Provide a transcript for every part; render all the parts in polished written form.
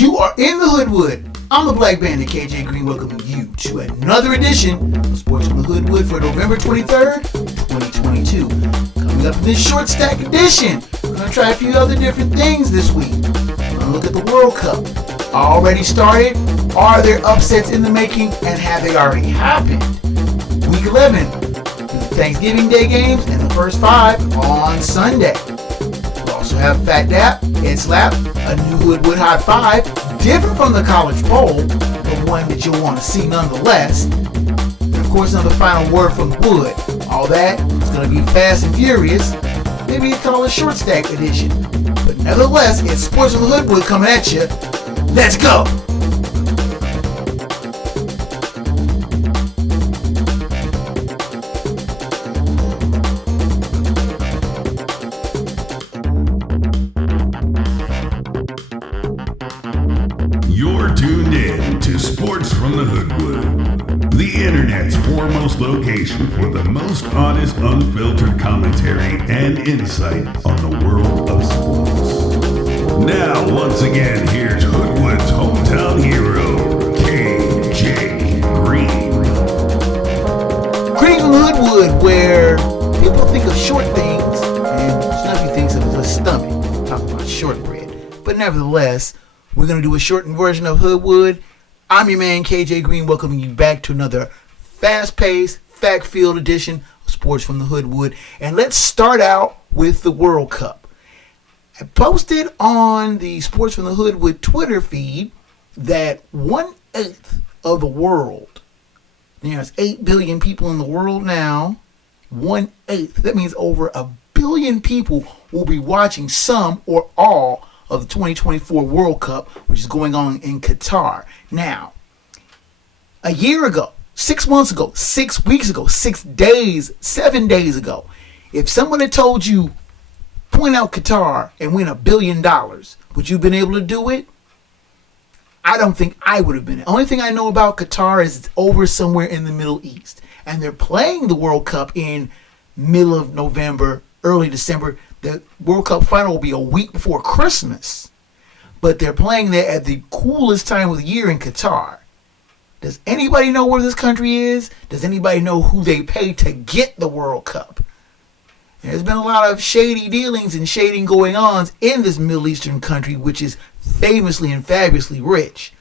You are in the Hoodwood. I'm the Black Bandit, KJ Green, welcoming you to another edition of Sports from the Hoodwood for November 23rd, 2022. Coming up in this short stack edition, we're going to try a few other different things this week. We're going to look at the World Cup. Already started? Are there upsets in the making? And have they already happened? Week 11, the Thanksgiving Day games, and the first 5 on Sunday. We also have Phat, Head Slap, a new Hoodwood Hot 5, different from the college poll, but one that you'll want to see nonetheless. And of course, another final word from Wood. All that is going to be fast and furious. Maybe you call it short stack edition. But nevertheless, it's Sports from the Hoodwood coming at you. Let's go! You're tuned in to Sports from the Hoodwood, the internet's foremost location for the most honest, unfiltered commentary and insight on the world of sports. Now, once again, here's Hoodwood's hometown hero, KJ Green. Greetings from the Hoodwood, where people think of short things, and Snuffy thinks of a stomach. Talking about shortbread. But nevertheless, we're going to do a shortened version of Hoodwood. I'm your man, KJ Green, welcoming you back to another fast-paced, fact-filled edition of Sports from the Hoodwood. And let's start out with the World Cup. I posted on the Sports from the Hoodwood Twitter feed that 1/8 of the world, there's 8 billion people in the world now, 1/8, that means over 1 billion people will be watching some or all of the 2024 World Cup, which is going on in Qatar. Now, a year ago, 6 months ago, 6 weeks ago, 6 days, 7 days ago, if someone had told you, point out Qatar and win $1 billion, would you have been able to do it? I don't think I would have been. The only thing I know about Qatar is it's over somewhere in the Middle East. And they're playing the World Cup in middle of November, early December. The World Cup final will be a week before Christmas. But they're playing there at the coolest time of the year in Qatar. Does anybody know where this country is? Does anybody know who they pay to get the World Cup? There's been a lot of shady dealings and shading going on in this Middle Eastern country, which is famously and fabulously rich.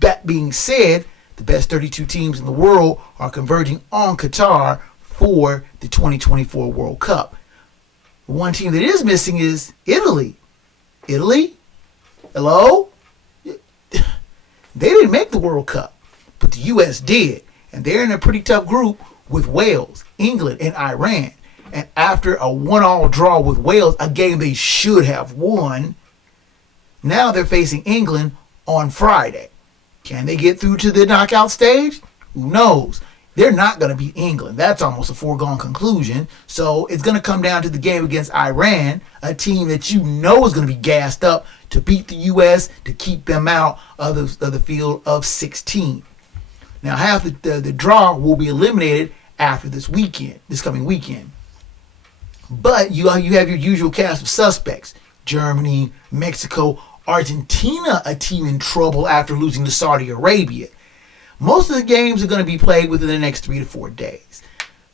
That being said, the best 32 teams in the world are converging on Qatar for the 2024 World Cup. One team that is missing is Italy. Italy? Hello? They didn't make the World Cup, but the U.S. did. And they're in a pretty tough group with Wales, England, and Iran. And after a 1-1 draw with Wales, a game they should have won, now they're facing England on Friday. Can they get through to the knockout stage? Who knows? They're not going to beat England. That's almost a foregone conclusion. So it's going to come down to the game against Iran, a team that you know is going to be gassed up to beat the U.S., to keep them out of the field of 16. Now, half the draw will be eliminated after this coming weekend. But you have your usual cast of suspects. Germany, Mexico, Argentina, a team in trouble after losing to Saudi Arabia. Most of the games are going to be played within the next 3 to 4 days.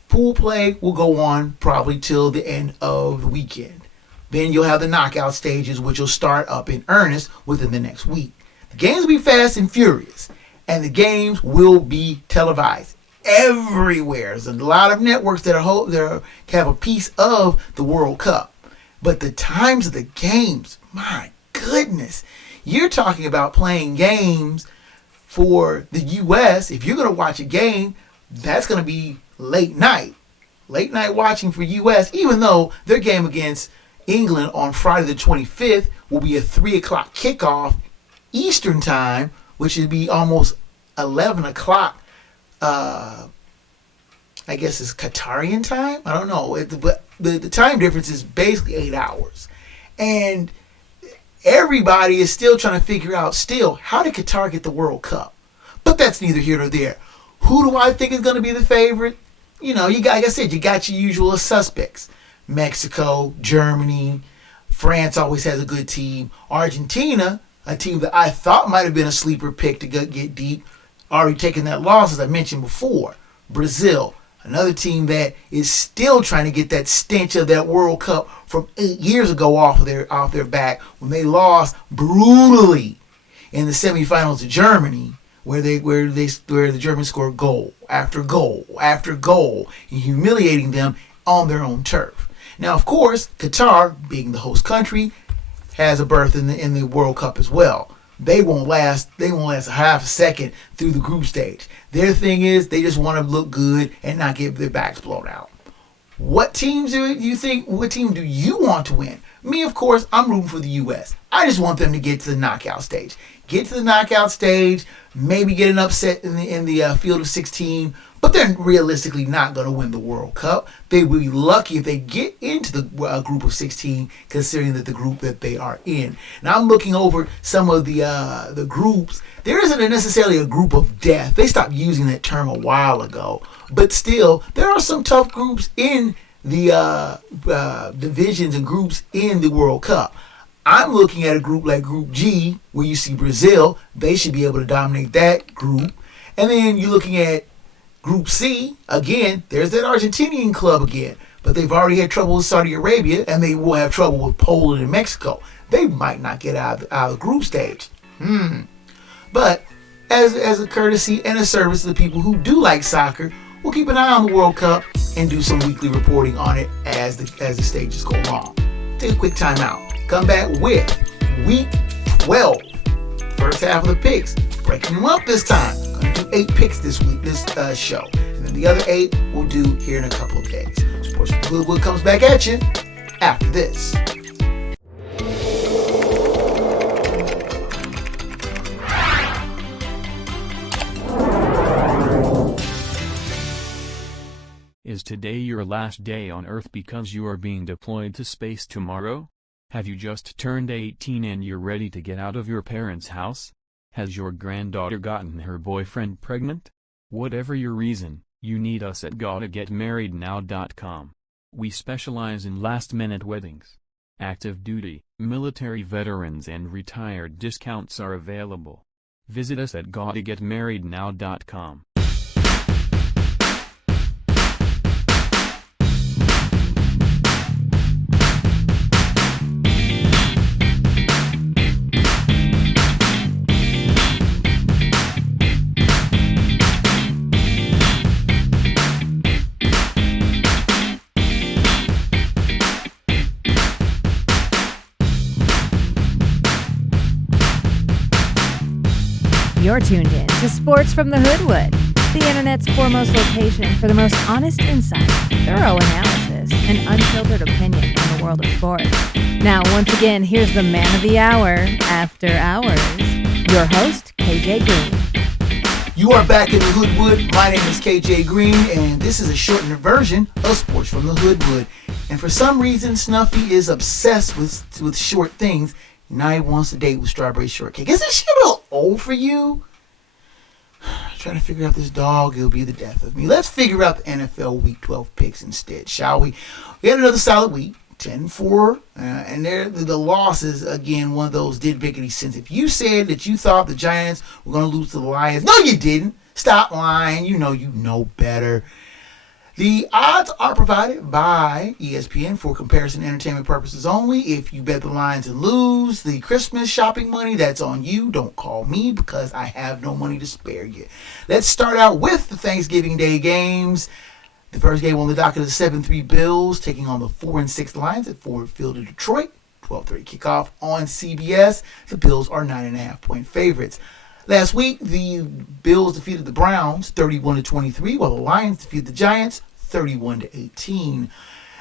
Pool play will go on probably till the end of the weekend. Then you'll have the knockout stages, which will start up in earnest within the next week. The games will be fast and furious, and the games will be televised everywhere. There's a lot of networks that have a piece of the World Cup. But the times of the games, my goodness, you're talking about playing games for the U.S. If you're going to watch a game, that's going to be late night watching for U.S., even though their game against England on Friday the 25th will be a 3 o'clock kickoff Eastern time, which would be almost 11 o'clock. I guess it's Qatarian time. I don't know. But the time difference is basically 8 hours. And everybody is still trying to figure out how did Qatar get the World Cup? But that's neither here nor there. Who do I think is going to be the favorite? You know, like I said, you got your usual suspects. Mexico, Germany, France always has a good team. Argentina, a team that I thought might have been a sleeper pick to get deep, already taking that loss, as I mentioned before. Brazil, another team that is still trying to get that stench of that World Cup from 8 years ago off their back when they lost brutally in the semifinals to Germany, where the Germans scored goal after goal after goal, and humiliating them on their own turf. Now, of course, Qatar, being the host country, has a berth in the World Cup as well. They won't last a half a second through the group stage. Their thing is they just want to look good and not get their backs blown out. What team do you want to win? Me, of course, I'm rooting for the U.S. I just want them to get to the knockout stage. Get to the knockout stage, maybe get an upset in the field of 16, but they're realistically not going to win the World Cup. They will be lucky if they get into the group of 16, considering that the group that they are in. Now, I'm looking over some of the groups. There isn't necessarily a group of death. They stopped using that term a while ago. But still, there are some tough groups in the divisions and groups in the World Cup. I'm looking at a group like Group G, where you see Brazil. They should be able to dominate that group. And then you're looking at Group C, again, there's that Argentinian club again. But they've already had trouble with Saudi Arabia, and they will have trouble with Poland and Mexico. They might not get out of the group stage. But as a courtesy and a service to the people who do like soccer, we'll keep an eye on the World Cup and do some weekly reporting on it as the stages go along. Take a quick time out. Come back with Week 12. First half of the picks. Breaking them up this time. Going to do 8 picks this week, this show. And then the other 8 we'll do here in a couple of days. Sports from Hoodwood comes back at you after this. Is today your last day on Earth because you are being deployed to space tomorrow? Have you just turned 18 and you're ready to get out of your parents' house? Has your granddaughter gotten her boyfriend pregnant? Whatever your reason, you need us at GottaGetMarriedNow.com. We specialize in last-minute weddings. Active duty, military veterans and retired discounts are available. Visit us at GottaGetMarriedNow.com. You're tuned in to Sports from the Hoodwood, the internet's foremost location for the most honest insight, thorough analysis, and unfiltered opinion on the world of sports. Now, once again, here's the man of the hour, After Hours, your host, KJ Green. You are back in the Hoodwood. My name is KJ Green, and this is a shortened version of Sports from the Hoodwood. And for some reason, Snuffy is obsessed with short things. Now he wants to date with Strawberry Shortcake. Is this shit a little old for you? Trying to figure out this dog, it'll be the death of me. Let's figure out the NFL Week 12 picks instead, shall we? We had another solid week, 10-4, and the losses, again, one of those didn't make any sense. If you said that you thought the Giants were going to lose to the Lions, no, you didn't. Stop lying. You know better. The odds are provided by ESPN for comparison entertainment purposes only. If you bet the Lions and lose the Christmas shopping money, that's on you. Don't call me because I have no money to spare you. Let's start out with the Thanksgiving Day games. The first game on the docket is the 7-3 Bills taking on the 4-6 Lions at Ford Field in Detroit. 12:30 kickoff on CBS. The Bills are 9.5-point favorites. Last week, the Bills defeated the Browns 31-23, while the Lions defeated the Giants 31-18.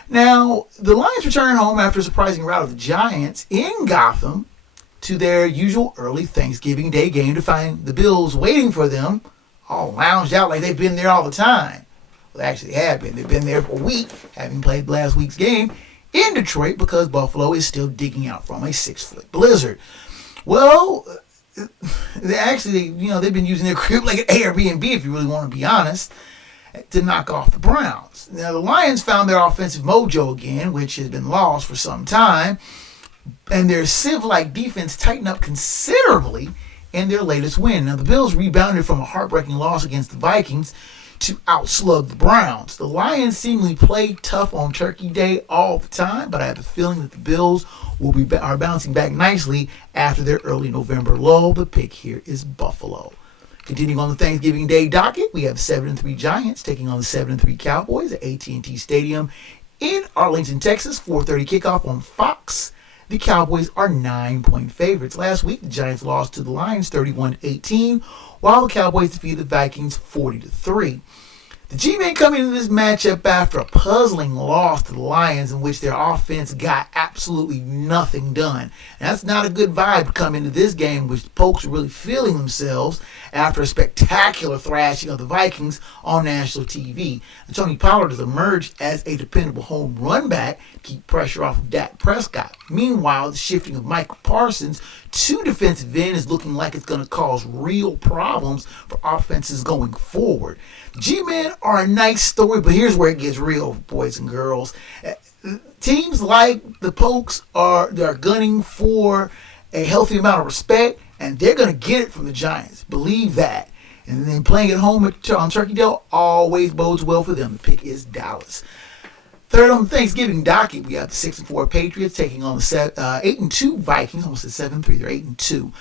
Now, the Lions return home after a surprising rout of the Giants in Gotham to their usual early Thanksgiving Day game to find the Bills waiting for them, all lounged out like they've been there all the time. Well, they actually have been. They've been there for a week, having played last week's game in Detroit because Buffalo is still digging out from a 6-foot blizzard. Well, they actually, they've been using their crib like an Airbnb, if you really want to be honest, to knock off the Browns. Now, the Lions found their offensive mojo again, which has been lost for some time. and their sieve-like defense tightened up considerably in their latest win. Now, the Bills rebounded from a heartbreaking loss against the Vikings to outslug the Browns. The Lions seemingly play tough on Turkey Day all the time, but I have a feeling that the Bills are bouncing back nicely after their early November lull. The pick here is Buffalo. Continuing on the Thanksgiving Day docket, we have 7-3 Giants taking on the 7-3 Cowboys at AT&T Stadium in Arlington, Texas. 4:30 kickoff on Fox. The Cowboys are 9-point favorites. Last week, the Giants lost to the Lions 31-18, while the Cowboys defeated the Vikings 40-3. The G-Men come into this matchup after a puzzling loss to the Lions in which their offense got absolutely nothing done. And that's not a good vibe to come into this game, which folks are really feeling themselves after a spectacular thrashing of the Vikings on national TV. And Tony Pollard has emerged as a dependable home run back to keep pressure off of Dak Prescott. Meanwhile, the shifting of Michael Parsons to defensive end is looking like it's going to cause real problems for offenses going forward. G-Men are a nice story, but here's where it gets real, boys and girls. Teams like the Pokes they're gunning for a healthy amount of respect, and they're going to get it from the Giants. Believe that. And then playing at home on Turkey Day always bodes well for them. The pick is Dallas. Third on the Thanksgiving docket, we have the 6-4 Patriots taking on the 8-2 Vikings. Almost said 7-3. They're 8-2.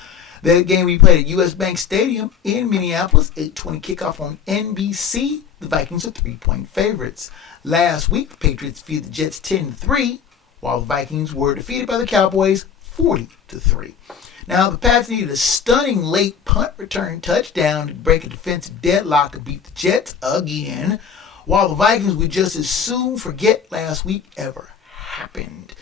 That game we played at US Bank Stadium in Minneapolis, 8:20 kickoff on NBC. The Vikings are 3-point favorites. Last week, the Patriots defeated the Jets 10-3, while the Vikings were defeated by the Cowboys 40-3. Now, the Pats needed a stunning late punt return touchdown to break a defensive deadlock and beat the Jets again, while the Vikings would just as soon forget last week ever happened.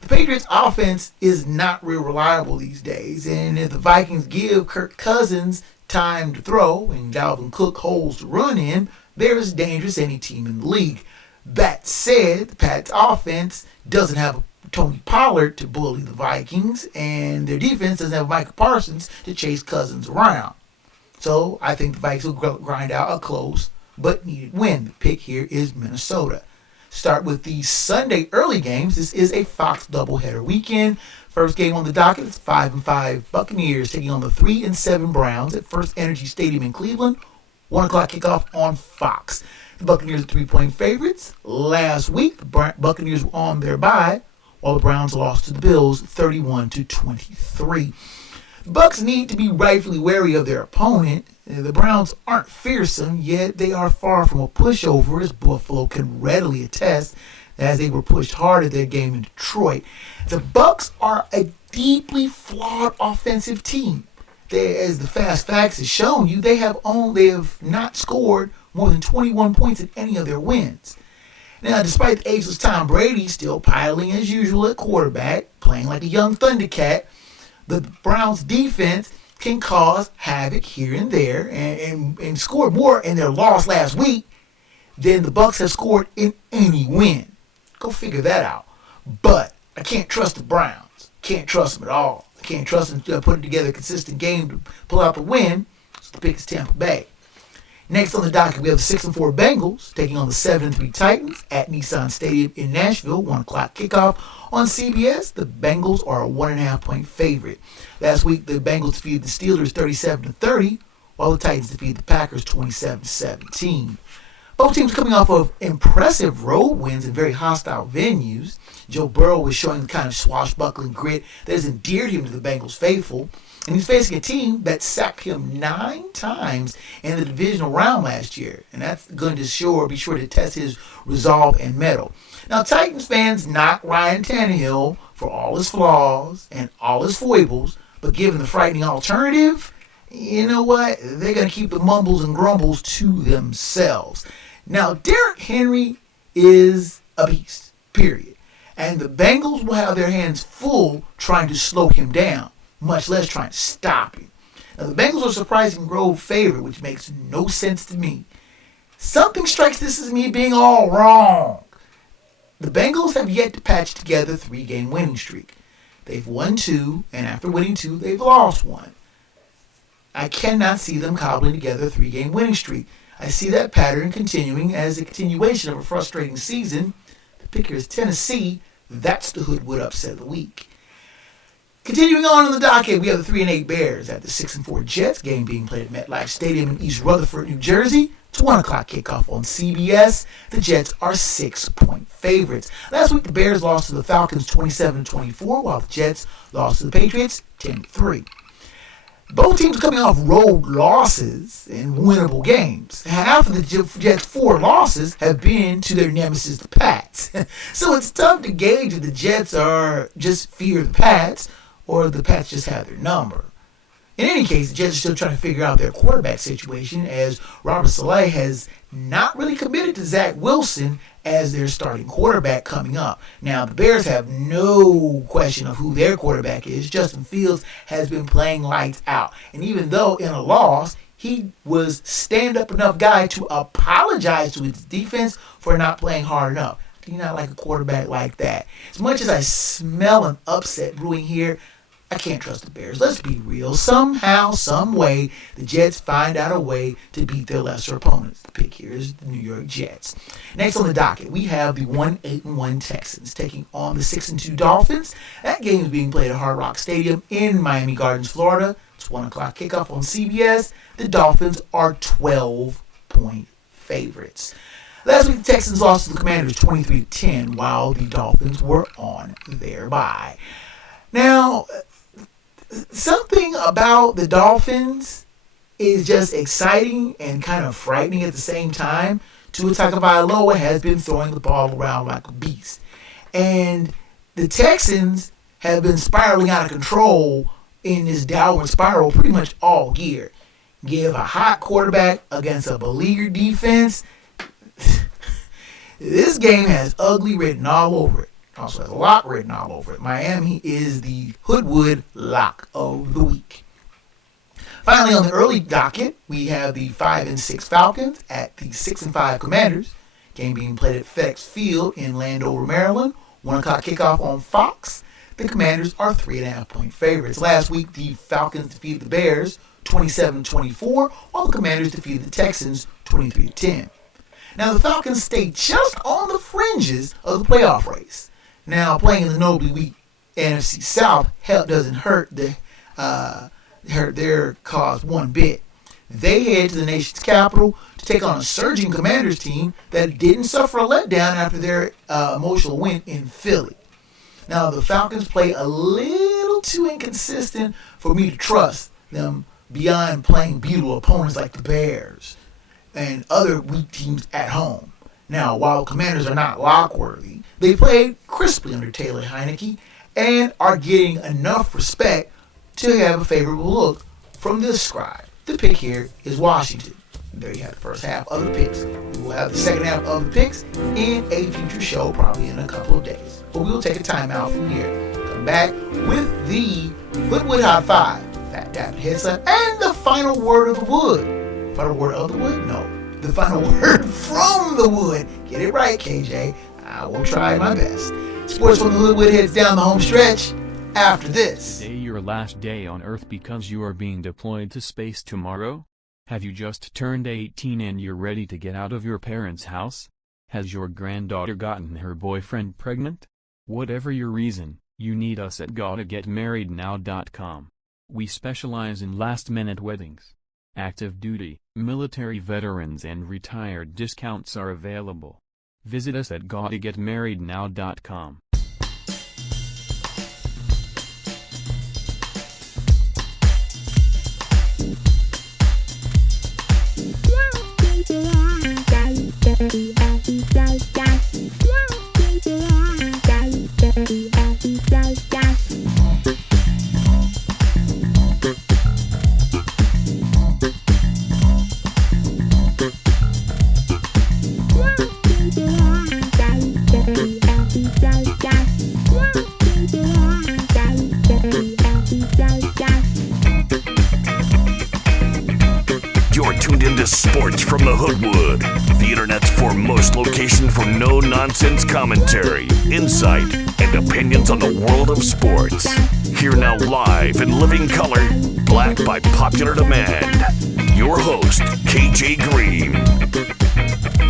The Patriots' offense is not real reliable these days, and if the Vikings give Kirk Cousins time to throw and Dalvin Cook holes to run in, they're as dangerous as any team in the league. That said, the Pats' offense doesn't have Tony Pollard to bully the Vikings, and their defense doesn't have Michael Parsons to chase Cousins around. So I think the Vikings will grind out a close but needed win. The pick here is Minnesota. Start with the Sunday early games. This is a Fox doubleheader weekend. First game on the docket is 5-5 Buccaneers taking on the 3-7 Browns at First Energy Stadium in Cleveland. 1 o'clock kickoff on Fox. The Buccaneers are 3-point favorites. Last week, the Buccaneers were on their bye, while the Browns lost to the Bills 31-23. The Bucs need to be rightfully wary of their opponent. The Browns aren't fearsome, yet they are far from a pushover, as Buffalo can readily attest, as they were pushed hard at their game in Detroit. The Bucs are a deeply flawed offensive team. As the Fast Facts has shown you, they have not scored more than 21 points in any of their wins. Now, despite the ageless Tom Brady still piling as usual at quarterback, playing like a young Thundercat, the Browns defense can cause havoc here and there and score more in their loss last week than the Bucs have scored in any win. Go figure that out. But I can't trust the Browns. Can't trust them at all. I can't trust them to put together a consistent game to pull out the win. So the pick is Tampa Bay. Next on the docket, we have the 6-4 Bengals taking on the 7-3 Titans at Nissan Stadium in Nashville. 1 o'clock kickoff on CBS. The Bengals are a 1.5-point favorite. Last week, the Bengals defeated the Steelers 37-30, while the Titans defeated the Packers 27-17. Both teams coming off of impressive road wins in very hostile venues. Joe Burrow was showing the kind of swashbuckling grit that has endeared him to the Bengals faithful. And he's facing a team that sacked him 9 times in the divisional round last year. And that's going to be sure to test his resolve and mettle. Now, Titans fans knock Ryan Tannehill for all his flaws and all his foibles, but given the frightening alternative, you know what? They're going to keep the mumbles and grumbles to themselves. Now, Derrick Henry is a beast, period. And the Bengals will have their hands full trying to slow him down, much less trying to stop him. Now, the Bengals are a surprising road favorite, which makes no sense to me. Something strikes this as me being all wrong. The Bengals have yet to patch together a 3-game winning streak. They've won 2, and after winning 2, they've lost 1. I cannot see them cobbling together a 3-game winning streak. I see that pattern continuing as a continuation of a frustrating season. The picker is Tennessee. That's the Hoodwood upset of the week. Continuing on the docket, we have the 3-8 Bears at the 6-4 Jets, game being played at MetLife Stadium in East Rutherford, New Jersey. It's 1 o'clock kickoff on CBS. The Jets are 6-point favorites. Last week, the Bears lost to the Falcons 27-24, while the Jets lost to the Patriots 10-3. Both teams coming off road losses and winnable games. Half of the Jets' 4 losses have been to their nemesis, the Pats. So it's tough to gauge if the Jets are just fear the Pats or the Pats just have their number. In any case, the Jets are still trying to figure out their quarterback situation, as Robert Saleh has not really committed to Zach Wilson as their starting quarterback coming up. Now, the Bears have no question of who their quarterback is. Justin Fields has been playing lights out. And even though in a loss, he was stand-up enough guy to apologize to his defense for not playing hard enough. Do you not like a quarterback like that? As much as I smell an upset brewing here, I can't trust the Bears. Let's be real. Somehow, some way, the Jets find out a way to beat their lesser opponents. The pick here is the New York Jets. Next on the docket, we have the 1-8-1 Texans taking on the 6-2 Dolphins. That game is being played at Hard Rock Stadium in Miami Gardens, Florida. It's 1 o'clock kickoff on CBS. The Dolphins are 12-point favorites. Last week, the Texans lost to the Commanders 23-10, while the Dolphins were on their bye. Now, something about the Dolphins is just exciting and kind of frightening at the same time. Tua Tagovailoa has been throwing the ball around like a beast. And the Texans have been spiraling out of control in this downward spiral pretty much all year. Give a hot quarterback against a beleaguered defense. This game has ugly written all over it. Also has a lock written all over it. Miami is the Hoodwood lock of the week. Finally, on the early docket, we have the 5-6 Falcons at the 6-5 Commanders. Game being played at FedEx Field in Landover, Maryland. 1 o'clock kickoff on Fox. The Commanders are 3.5-point favorites. Last week, the Falcons defeated the Bears 27-24, while the Commanders defeated the Texans 23-10. Now, the Falcons stay just on the fringes of the playoff race. Now, playing in the nobly weak NFC South doesn't hurt their cause one bit. They head to the nation's capital to take on a surging Commanders team that didn't suffer a letdown after their emotional win in Philly. Now, the Falcons play a little too inconsistent for me to trust them beyond playing beautiful opponents like the Bears and other weak teams at home. Now, while Commanders are not lock-worthy, they played crisply under Taylor Heineke and are getting enough respect to have a favorable look from this scribe. The pick here is Washington. There you have the first half of the picks. We will have the second half of the picks in a future show, probably in a couple of days. But we will take a timeout from here. Come back with the Hoodwood Hot 5, Phat Dap Headset, and the final word of the wood. Final word of the wood? No. The final word from the wood. Get it right, KJ. I will try my best. Sports from the Hoodwood heads down the home stretch after this. Today your last day on Earth because you are being deployed to space tomorrow? Have you just turned 18 and you're ready to get out of your parents' house? Has your granddaughter gotten her boyfriend pregnant? Whatever your reason, you need us at GottaGetMarriedNow.com. We specialize in last-minute weddings. Active duty, military veterans and retired discounts are available. Visit us at GottaGetMarriedNow.com. You're tuned into Sports from the Hoodwood, the internet's foremost location for no-nonsense commentary, insight, and opinions on the world of sports. Here now live in living color, black by popular demand, your host, KJ Green.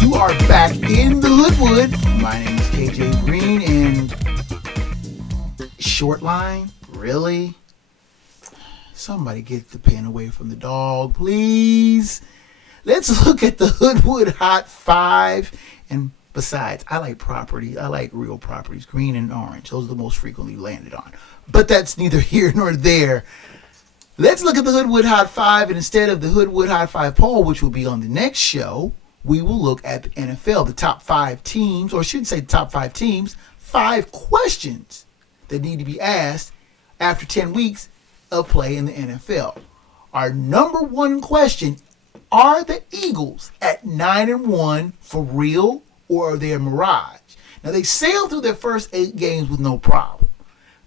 You are back in the Hoodwood. My name is KJ Green, and short line, Really? Somebody get the pen away from the dog, please. Let's look at the Hoodwood Hot 5. And besides, I like property. I like real properties, green and orange. Those are the most frequently landed on. But that's neither here nor there. Let's look at the Hoodwood Hot 5. And instead of the Hoodwood Hot 5 poll, which will be on the next show, we will look at the NFL, the top 5 teams, or I shouldn't say the top 5 teams, 5 questions that need to be asked after 10 weeks of play in the NFL. Our number one question, are the Eagles at 9-1 for real, or are they a mirage? Now, they sailed through their first 8 games with no problem.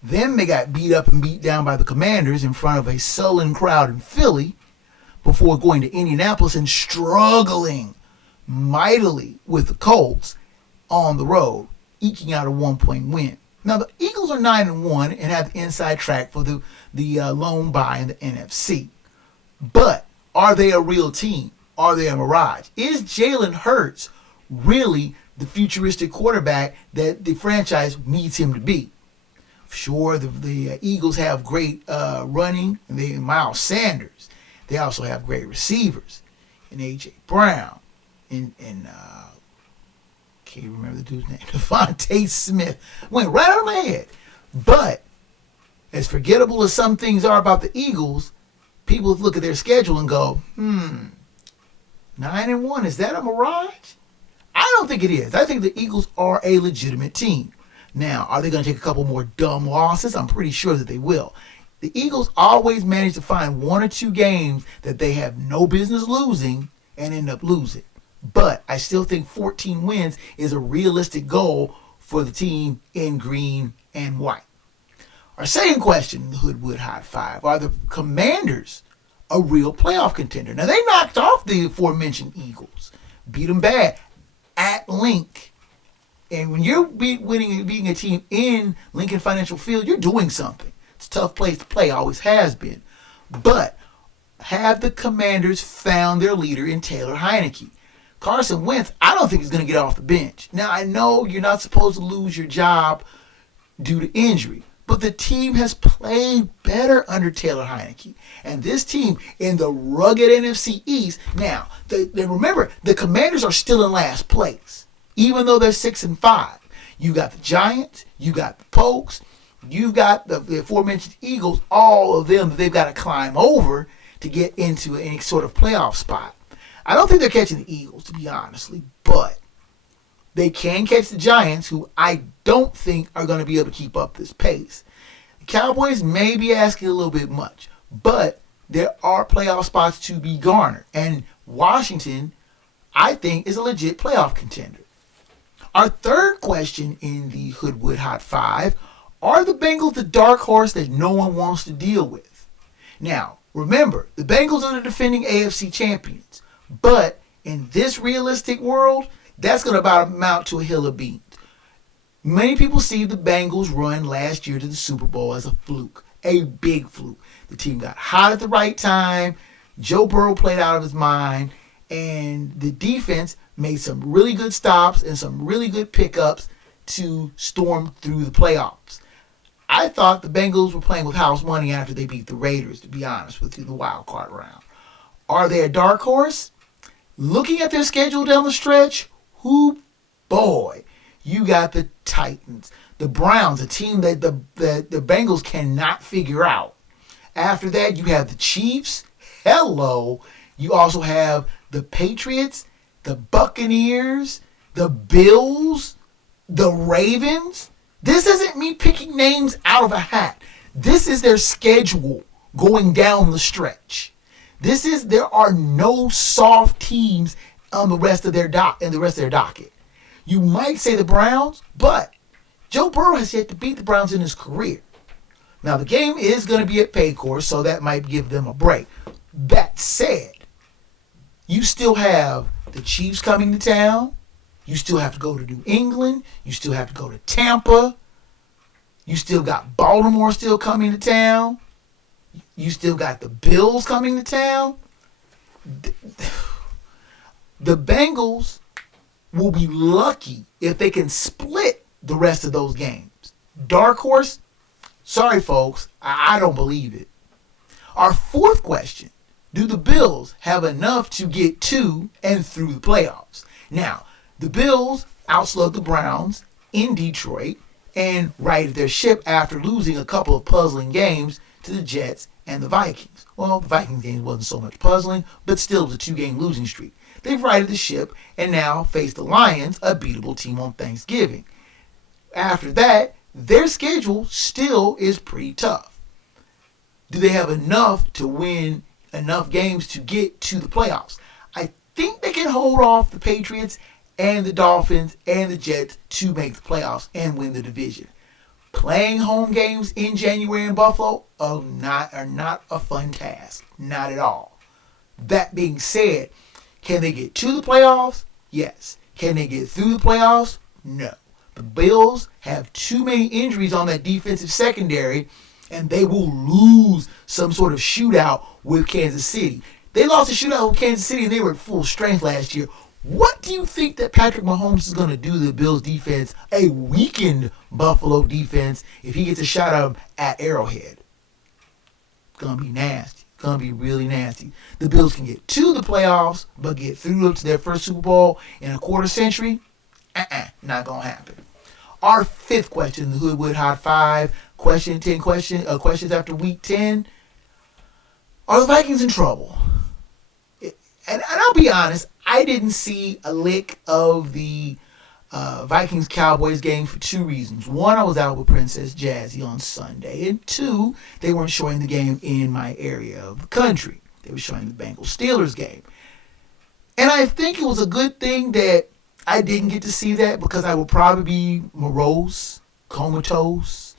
Then they got beat up and beat down by the Commanders in front of a sullen crowd in Philly before going to Indianapolis and struggling mightily with the Colts on the road, eking out a 1-point win. Now, the Eagles are 9-1 and have the inside track for the lone bye in the NFC. But are they a real team? Are they a mirage? Is Jalen Hurts really the futuristic quarterback that the franchise needs him to be? Sure, the Eagles have great running, and Miles Sanders. They also have great receivers, and A.J. Brown, and can't remember the dude's name, Devontae Smith. Went right out of my head. But as forgettable as some things are about the Eagles, people look at their schedule and go, 9-1, is that a mirage? I don't think it is. I think the Eagles are a legitimate team. Now, are they going to take a couple more dumb losses? I'm pretty sure that they will. The Eagles always manage to find 1 or 2 games that they have no business losing and end up losing. But I still think 14 wins is a realistic goal for the team in green and white. Our second question in the Hoodwood Hot 5, are the Commanders a real playoff contender? Now, they knocked off the aforementioned Eagles, beat them bad at Link. And when you're beating a team in Lincoln Financial Field, you're doing something. It's a tough place to play, always has been. But have the Commanders found their leader in Taylor Heineke? Carson Wentz, I don't think he's going to get off the bench. Now, I know you're not supposed to lose your job due to injury, but the team has played better under Taylor Heineke. And this team in the rugged NFC East, now, remember, the Commanders are still in last place, even though they're 6-5. You got the Giants, you got the Pokes, you've got the aforementioned Eagles, all of them that they've got to climb over to get into any sort of playoff spot. I don't think they're catching the Eagles, to be honestly, but they can catch the Giants, who I don't think are going to be able to keep up this pace. The Cowboys may be asking a little bit much, but there are playoff spots to be garnered. And Washington, I think, is a legit playoff contender. Our third question in the Hoodwood Hot 5, are the Bengals the dark horse that no one wants to deal with? Now, remember, the Bengals are the defending AFC champions. But in this realistic world, that's going to about amount to a hill of beans. Many people see the Bengals run last year to the Super Bowl as a fluke, a big fluke. The team got hot at the right time. Joe Burrow played out of his mind. And the defense made some really good stops and some really good pickups to storm through the playoffs. I thought the Bengals were playing with house money after they beat the Raiders, to be honest with you, the wild card round. Are they a dark horse? Looking at their schedule down the stretch, boy, you got the Titans, the Browns, a team that the Bengals cannot figure out. After that, you have the Chiefs. Hello. You also have the Patriots, the Buccaneers, the Bills, the Ravens. This isn't me picking names out of a hat. This is their schedule going down the stretch. There are no soft teams on the rest of their docket. You might say the Browns, but Joe Burrow has yet to beat the Browns in his career. Now, the game is going to be at Paycor, so that might give them a break. That said, you still have the Chiefs coming to town. You still have to go to New England. You still have to go to Tampa. You still got Baltimore still coming to town. You still got the Bills coming to town. The Bengals will be lucky if they can split the rest of those games. Dark horse, Sorry, folks, I don't believe it. Our fourth question, do the Bills have enough to get to and through the playoffs? Now, the Bills outslugged the Browns in Detroit and righted their ship after losing a couple of puzzling games to the Jets and the Vikings. Well, the Vikings game wasn't so much puzzling, but still it was a 2-game losing streak. They've righted the ship and now face the Lions, a beatable team on Thanksgiving. After that, their schedule still is pretty tough. Do they have enough to win enough games to get to the playoffs? I think they can hold off the Patriots and the Dolphins and the Jets to make the playoffs and win the division. Playing home games in January in Buffalo are not a fun task. Not at all. That being said, can they get to the playoffs? Yes. Can they get through the playoffs? No. The Bills have too many injuries on that defensive secondary, and they will lose some sort of shootout with Kansas City. They lost a shootout with Kansas City, and they were at full strength last year. What do you think that Patrick Mahomes is going to do to the Bills defense, a weakened Buffalo defense, if he gets a shot at him at Arrowhead? It's going to be nasty. It's going to be really nasty. The Bills can get to the playoffs, but get through to their first Super Bowl in a quarter century? Not going to happen. Our fifth question, the Hoodwood Hot 5, questions after week 10. Are the Vikings in trouble? And I'll be honest, I didn't see a lick of the Vikings-Cowboys game for two reasons. One, I was out with Princess Jazzy on Sunday. And two, they weren't showing the game in my area of the country. They were showing the Bengals-Steelers game. And I think it was a good thing that I didn't get to see that because I would probably be morose, comatose,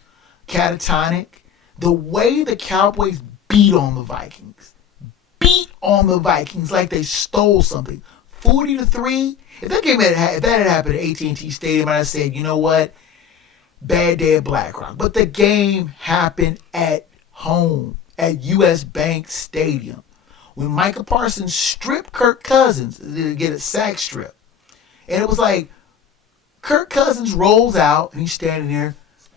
catatonic. The way the Cowboys beat on the Vikings like they stole something. 40-3. If that had happened at AT&T Stadium, I'd have said, you know what? Bad day at Black Rock. But the game happened at home, at US Bank Stadium. When Micah Parsons stripped Kirk Cousins to get a sack strip. And it was like, Kirk Cousins rolls out, and he's standing there,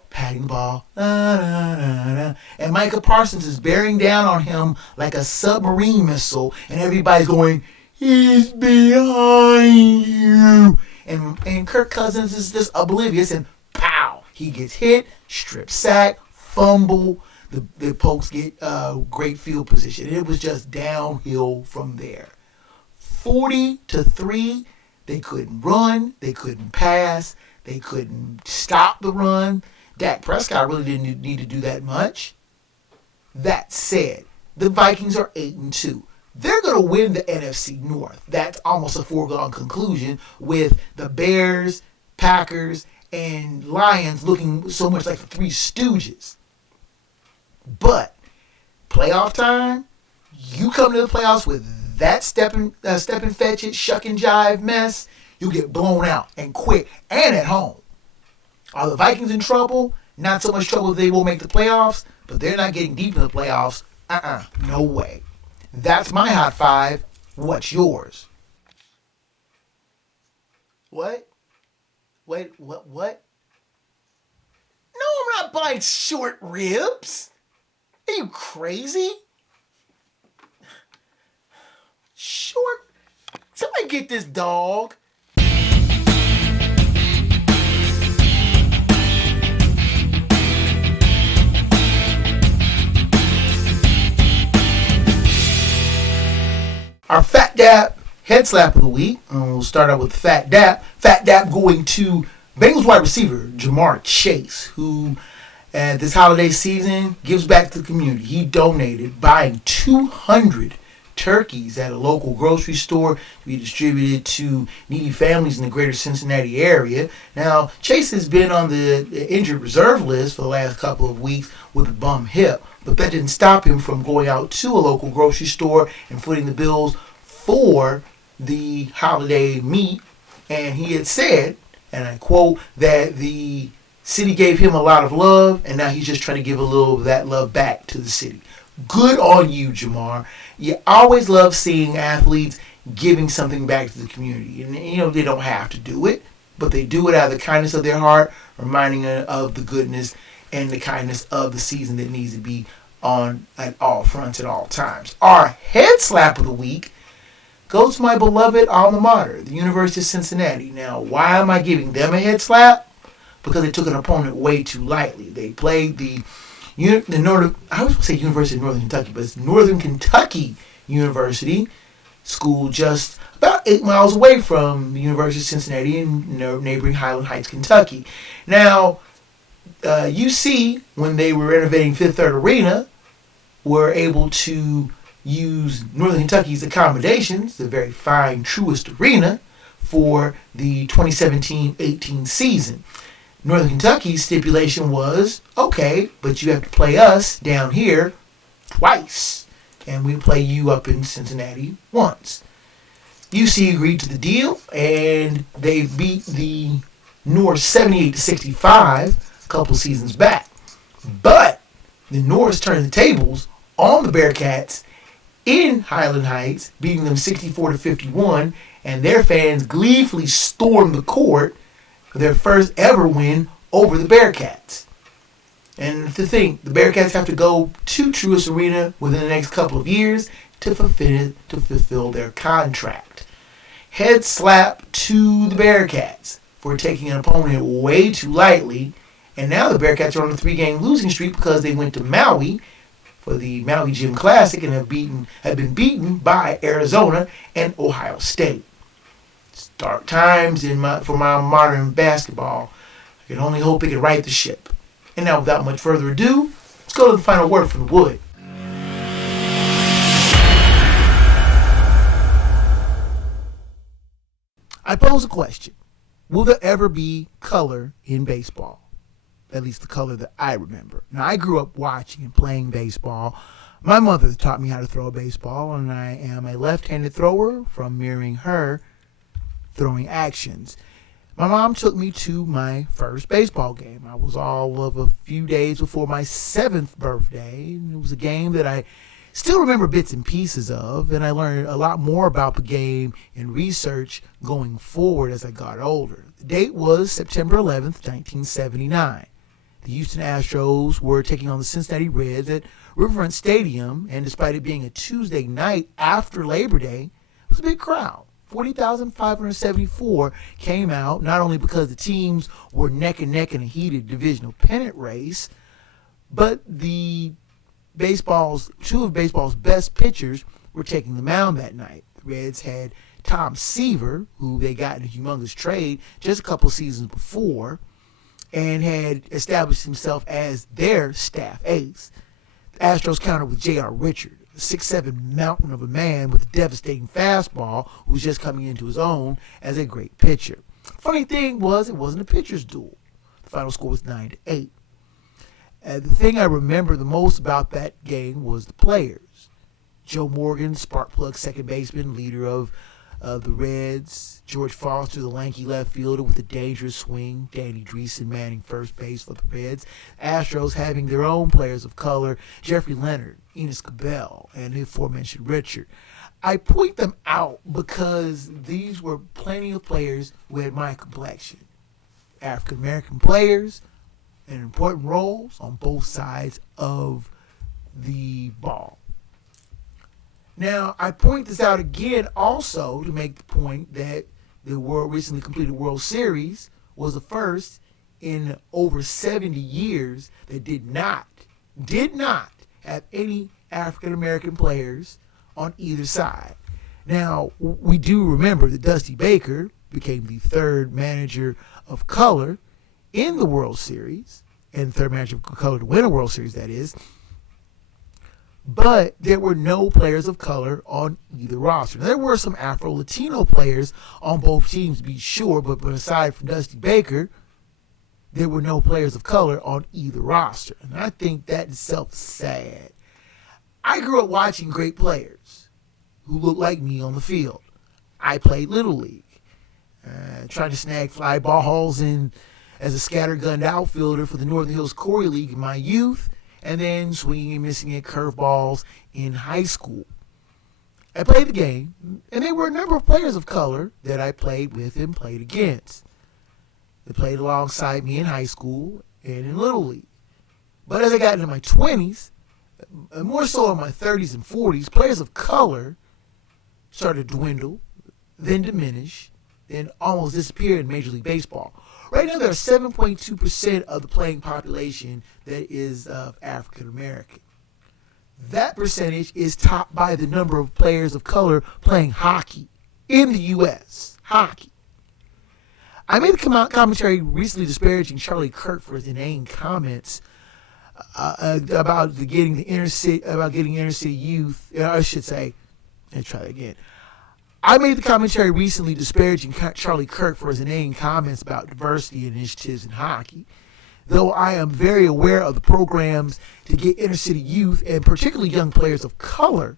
patting the ball. And Micah Parsons is bearing down on him like a submarine missile, and everybody's going, he's behind you. And Kirk Cousins is just oblivious, and pow, he gets hit, strip sack, fumble. The Pokes get great field position. It was just downhill from there. 40-3. They couldn't run. They couldn't pass. They couldn't stop the run. Dak Prescott really didn't need to do that much. That said, the Vikings are 8-2. They're going to win the NFC North. That's almost a foregone conclusion with the Bears, Packers, and Lions looking so much like the Three Stooges. But playoff time, you come to the playoffs with that step and fetch it, shuck and jive mess, you'll get blown out and quick and at home. Are the Vikings in trouble? Not so much trouble they won't make the playoffs, but they're not getting deep in the playoffs. No way. That's my hot 5. What's yours? What? Wait, what? No, I'm not buying short ribs. Are you crazy? Short? Somebody get this dog. Our Phat Dap head slap of the week. We'll start out with Phat Dap. Phat Dap going to Bengals wide receiver Jamar Chase, who this holiday season gives back to the community. He donated buying 200 turkeys at a local grocery store to be distributed to needy families in the greater Cincinnati area. Now, Chase has been on the injured reserve list for the last couple of weeks with a bum hip, but that didn't stop him from going out to a local grocery store and footing the bills for the holiday meat. And he had said, and I quote, that the city gave him a lot of love, and now he's just trying to give a little of that love back to the city. Good on you, Jamar. You always love seeing athletes giving something back to the community. And, you know, they don't have to do it, but they do it out of the kindness of their heart, reminding of the goodness and the kindness of the season that needs to be on at all fronts at all times. Our head slap of the week goes to my beloved alma mater, the University of Cincinnati. Now, why am I giving them a head slap? Because they took an opponent way too lightly. They played the Northern, I was going to say University of Northern Kentucky, but it's Northern Kentucky University, school just about 8 miles away from the University of Cincinnati in neighboring Highland Heights, Kentucky. Now, UC, when they were renovating Fifth Third Arena, were able to use Northern Kentucky's accommodations, the very fine Truist Arena, for the 2017-18 season. Northern Kentucky's stipulation was, okay, but you have to play us down here twice, and we play you up in Cincinnati once. UC agreed to the deal, and they beat the Norse 78-65 a couple seasons back. But the Norse turned the tables on the Bearcats in Highland Heights, beating them 64-51, and their fans gleefully stormed the court for their first ever win over the Bearcats. And to think, the Bearcats have to go to Truist Arena within the next couple of years to fulfill their contract. Head slap to the Bearcats for taking an opponent way too lightly, and now the Bearcats are on a 3-game losing streak because they went to Maui for the Maui Gym Classic and have been beaten by Arizona and Ohio State. Dark times for my modern basketball. I can only hope it can right the ship. And now, without much further ado, let's go to the final word from the Wood. I pose a question. Will there ever be color in baseball? At least the color that I remember. Now, I grew up watching and playing baseball. My mother taught me how to throw a baseball, and I am a left-handed thrower from mirroring her throwing actions. My mom took me to my first baseball game. I was all of a few days before my 7th birthday. And it was a game that I still remember bits and pieces of, and I learned a lot more about the game and research going forward as I got older. The date was September 11th, 1979. The Houston Astros were taking on the Cincinnati Reds at Riverfront Stadium, and despite it being a Tuesday night after Labor Day, it was a big crowd. 40,574 came out, not only because the teams were neck and neck in a heated divisional pennant race, but two of baseball's best pitchers were taking the mound that night. The Reds had Tom Seaver, who they got in a humongous trade just a couple seasons before, and had established himself as their staff ace. The Astros countered with J.R. Richard, a 6'7" mountain of a man with a devastating fastball who was just coming into his own as a great pitcher. Funny thing was, it wasn't a pitcher's duel. The final score was 9-8. The thing I remember the most about that game was the players. Joe Morgan, spark plug second baseman, leader of the Reds. George Foster, the lanky left fielder with a dangerous swing. Danny Dreesen manning first base for the Reds. Astros having their own players of color. Jeffrey Leonard, Enos Cabell, and the aforementioned Richard. I point them out because these were plenty of players who had my complexion. African American players in important roles on both sides of the ball. Now, I point this out again also to make the point that the recently completed World Series was the first in over 70 years that did not have any African American players on either side. Now, we do remember that Dusty Baker became the third manager of color in the World Series, and third manager of color to win a World Series, that is. But there were no players of color on either roster. Now, there were some Afro-Latino players on both teams, to be sure, but aside from Dusty Baker, there were no players of color on either roster. And I think that itself is sad. I grew up watching great players who looked like me on the field. I played Little League, trying to snag fly balls in as a scattergunned outfielder for the Northern Hills Corey League in my youth, and then swinging and missing at curveballs in high school. I played the game, and there were a number of players of color that I played with and played against. They played alongside me in high school and in Little League. But as I got into my 20s, and more so in my 30s and 40s, players of color started to dwindle, then diminish, then almost disappear in Major League Baseball. Right now, there are 7.2% of the playing population that is of African American. That percentage is topped by the number of players of color playing hockey in the U.S. Hockey. I made a commentary recently disparaging Charlie Kirk for his inane comments about getting inner city youth. I should say, let's try that again. I made the commentary recently disparaging Charlie Kirk for his inane comments about diversity initiatives in hockey. Though I am very aware of the programs to get inner city youth and particularly young players of color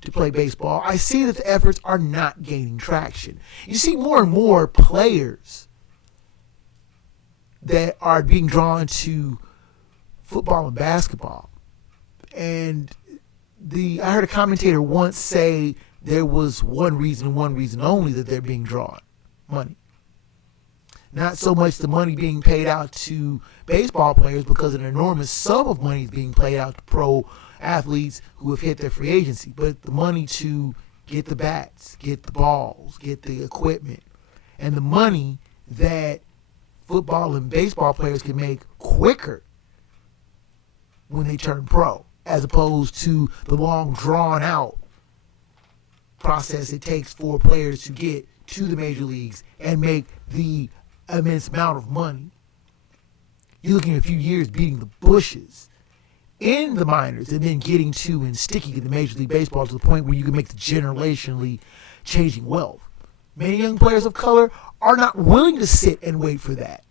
to play baseball, I see that the efforts are not gaining traction. You see more and more players that are being drawn to football and basketball. And I heard a commentator once say there was one reason only that they're being drawn: money. Not so much the money being paid out to baseball players, because an enormous sum of money is being paid out to pro athletes who have hit their free agency, but the money to get the bats, get the balls, get the equipment, and the money that football and baseball players can make quicker when they turn pro, as opposed to the long drawn out process it takes for players to get to the major leagues and make the immense amount of money. You're looking at a few years beating the bushes in the minors and then getting to and sticking in the Major League Baseball to the point where you can make the generationally changing wealth. Many young players of color are not willing to sit and wait for that.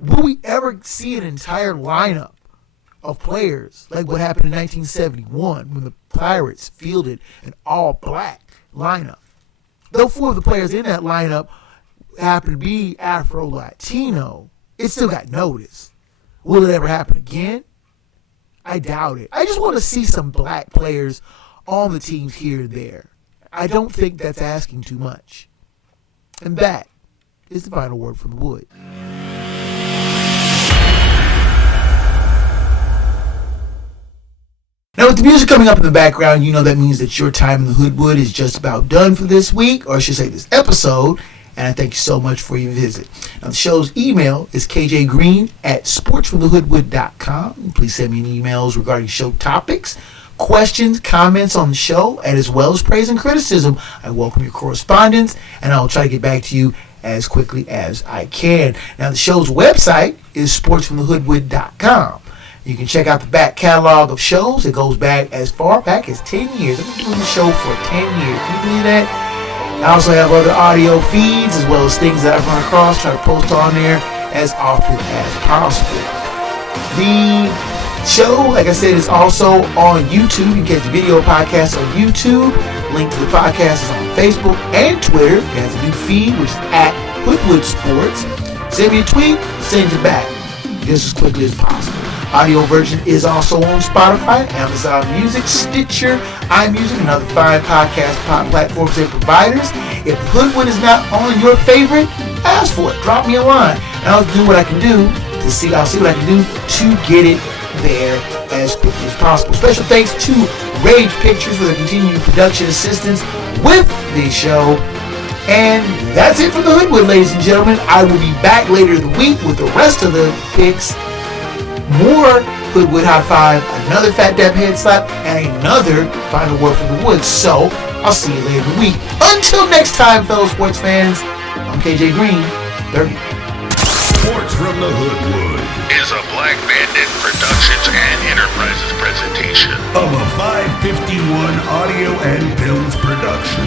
Will we ever see an entire lineup of players like what happened in 1971 when the Pirates fielded an all-black lineup? Though 4 of the players in that lineup happen to be Afro-Latino, it still got noticed. Will it ever happen again? I doubt it. I just want to see some black players on the teams here and there. I don't think that's asking too much. And that is the final word from the Wood. Now, with the music coming up in the background, you know that means that your time in the Hoodwood is just about done for this week, or I should say this episode, and I thank you so much for your visit. Now, the show's email is kjgreen@sportsfromthehoodwood.com. Please send me emails regarding show topics, questions, comments on the show, and as well as praise and criticism. I welcome your correspondence, and I will try to get back to you as quickly as I can. Now, the show's website is sportsfromthehoodwood.com. You can check out the back catalog of shows. It goes back as far back as 10 years. I've been doing the show for 10 years. Can you believe that? I also have other audio feeds as well as things that I've run across. Try to post on there as often as possible. The show, like I said, is also on YouTube. You can catch the video podcast on YouTube. Link to the podcast is on Facebook and Twitter. It has a new feed, which is @Hoodwood Sports. Send me a tweet, send it back just as quickly as possible. Audio version is also on Spotify, Amazon Music, Stitcher, iMusic, and other fine podcast platforms and providers. If the Hoodwood is not on your favorite, ask for it. Drop me a line, and I'll do what I can do to see. I'll see what I can do to get it there as quickly as possible. Special thanks to Rage Pictures for the continued production assistance with the show. And that's it from the Hoodwood, ladies and gentlemen. I will be back later in the week with the rest of the picks. More Hoodwood Hot 5, another Fat Dap Head Slap, and another final word from the woods. So, I'll see you later in the week. Until next time, fellow sports fans, I'm KJ Green, 30. Sports from the Hoodwood is a Black Bandit Productions and Enterprises presentation of a 551 Audio and Films production.